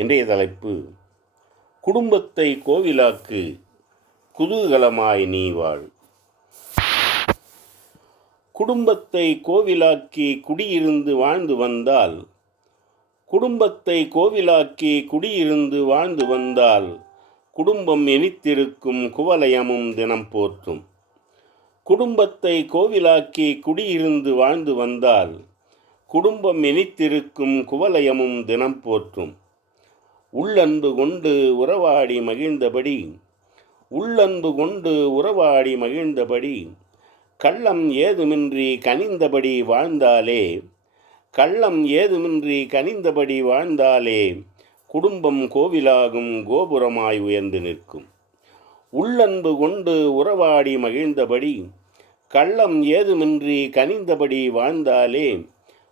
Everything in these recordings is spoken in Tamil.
இன்றைய தலைப்பு குடும்பத்தை கோவிலாக்கு குதூகலமாய் நீ வாழ். குடும்பத்தை கோவிலாக்கி குடியிருந்து வாழ்ந்து வந்தால் குடும்பத்தை கோவிலாக்கி குடியிருந்து வாழ்ந்து வந்தால் குடும்பம் இனித்திருக்கும் குவலயமும் தினம் போற்றும். குடும்பத்தை கோவிலாக்கி குடியிருந்து வாழ்ந்து வந்தால் குடும்பம் இனித்திருக்கும் குவலயமும் தினம் போற்றும். உள்ளன்பு கொண்டு உறவாடி மகிழ்ந்தபடி உள்ளன்பு கொண்டு உறவாடி மகிழ்ந்தபடி கள்ளம் ஏதுமின்றி கனிந்தபடி வாழ்ந்தாலே கள்ளம் ஏதுமின்றி கனிந்தபடி வாழ்ந்தாலே குடும்பம் கோவிலாகும் கோபுரமாய் உயர்ந்து நிற்கும். உள்ளன்பு கொண்டு உறவாடி மகிழ்ந்தபடி கள்ளம் ஏதுமின்றி கனிந்தபடி வாழ்ந்தாலே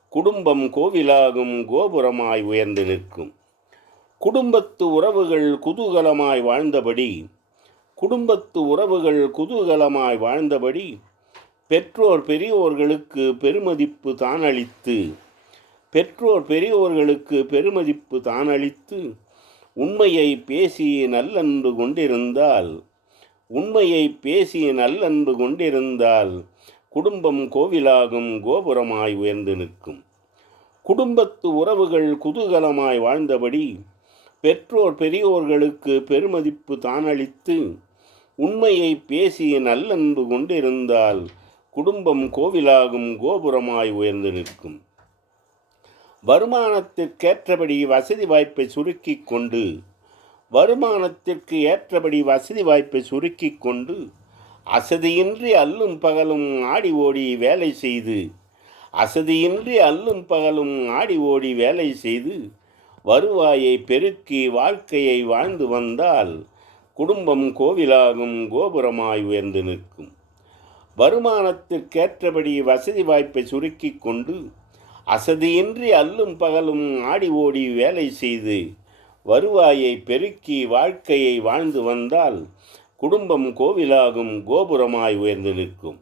குடும்பம் கோவிலாகும் கோபுரமாய் உயர்ந்து நிற்கும். குடும்பத்து உறவுகள் குதூகலமாய் வாழ்ந்தபடி குடும்பத்து உறவுகள் குதூகலமாய் வாழ்ந்தபடி பெற்றோர் பெரியோர்களுக்கு பெருமதிப்பு தான் அளித்து பெற்றோர் பெரியோர்களுக்கு பெருமதிப்பு தான் அளித்து உண்மையை பேசி நல்லன்பு கொண்டிருந்தால் உண்மையை பேசி நல்லன்பு கொண்டிருந்தால் குடும்பம் கோவிலாகும் கோபுரமாய் உயர்ந்து நிற்கும். குடும்பத்து உறவுகள் குதூகலமாய் வாழ்ந்தபடி பெற்றோர் பெரியோர்களுக்கு பெருமதிப்பு தானளித்து உண்மையை பேசி நல்லன்பு கொண்டிருந்தால் குடும்பம் கோவிலாகும் கோபுரமாய் உயர்ந்து நிற்கும். வருமானத்திற்கேற்றபடி வசதி வாய்ப்பை சுருக்கிக் கொண்டு வருமானத்திற்கு ஏற்றபடி வசதி வாய்ப்பை சுருக்கிக் கொண்டு அசதியின்றி அல்லும் பகலும் ஆடி ஓடி வேலை செய்து அசதியின்றி அல்லும் பகலும் ஆடி ஓடி வேலை செய்து வருவாயை பெருக்கி வாழ்க்கையை வாழ்ந்து வந்தால் குடும்பம் கோவிலாகும் கோபுரமாய் உயர்ந்து நிற்கும். வருமானத்திற்கேற்றபடி வசதி வாய்ப்பை சுருக்கி கொண்டு அசதியின்றி அல்லும் பகலும் ஆடி ஓடி வேலை செய்து வருவாயை பெருக்கி வாழ்க்கையை வாழ்ந்து வந்தால் குடும்பம் கோவிலாகும் கோபுரமாய் உயர்ந்து நிற்கும்.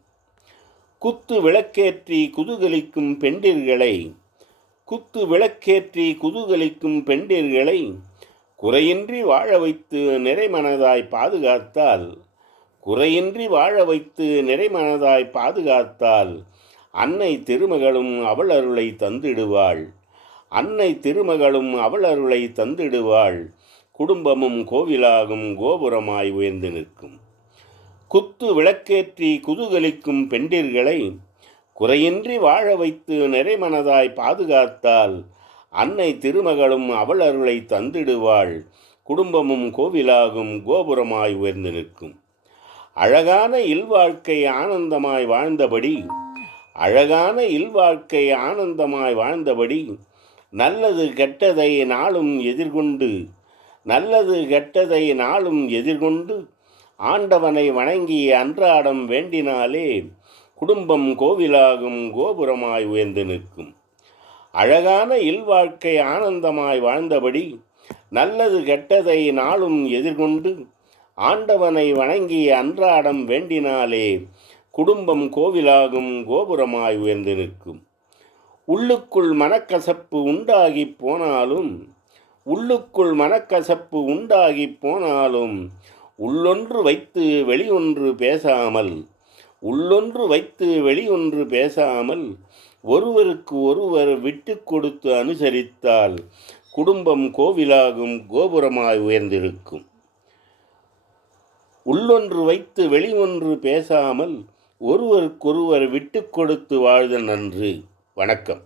குத்து விளக்கேற்றி குதுகலிக்கும் பெண்டிர்களை குத்து விளக்கேற்றி குதூகலிக்கும் பெண்டிர்களை குறையின்றி வாழ வைத்து நிறைமனதாய் பாதுகாத்தால் குறையின்றி வாழ வைத்து நிறைமனதாய் பாதுகாத்தால் அன்னை திருமகளும் அவள் அருளை தந்திடுவாள். அன்னை திருமகளும் அவள் அருளை தந்திடுவாள். குடும்பமும் கோவிலாகும் கோபுரமாய் உயர்ந்து நிற்கும். குத்து விளக்கேற்றி குதூகலிக்கும் பெண்டிர்களை குறையின்றி வாழ வைத்து நிறைமனதாய் பாதுகாத்தால் அன்னை திருமகளும் அவள் அருளை தந்திடுவாள். குடும்பமும் கோவிலாகும் கோபுரமாய் உயர்ந்து நிற்கும். அழகான இல்வாழ்க்கை ஆனந்தமாய் வாழ்ந்தபடி அழகான இல்வாழ்க்கை ஆனந்தமாய் வாழ்ந்தபடி நல்லது கெட்டதை நாளும் எதிர்கொண்டு நல்லது கெட்டதை நாளும் எதிர்கொண்டு ஆண்டவனை வணங்கி அன்றாடம் வேண்டினாலே குடும்பம் கோவிலாகும் கோபுரமாய் உயர்ந்து நிற்கும். அழகான இல்வாழ்க்கை ஆனந்தமாய் வாழ்ந்தபடி நல்லது கெட்டதை நாளும் எதிர்கொண்டு ஆண்டவனை வணங்கி அன்றாடம் வேண்டினாலே குடும்பம் கோவிலாகும் கோபுரமாய் உயர்ந்து நிற்கும். உள்ளுக்குள் மனக்கசப்பு உண்டாகி போனாலும் உள்ளுக்குள் மனக்கசப்பு உண்டாகி போனாலும் உள்ளொன்று வைத்து வெளியொன்று பேசாமல் உள்ளொன்று வைத்து வெளியொன்று பேசாமல் ஒருவருக்கு ஒருவர் விட்டு கொடுத்து அனுசரித்தால் குடும்பம் கோவிலாகும் கோபுரமாய் உயர்ந்திருக்கும். உள்ளொன்று வைத்து வெளியொன்று பேசாமல் ஒருவருக்கொருவர் விட்டு கொடுத்து வாழ்தல் நன்று. வணக்கம்.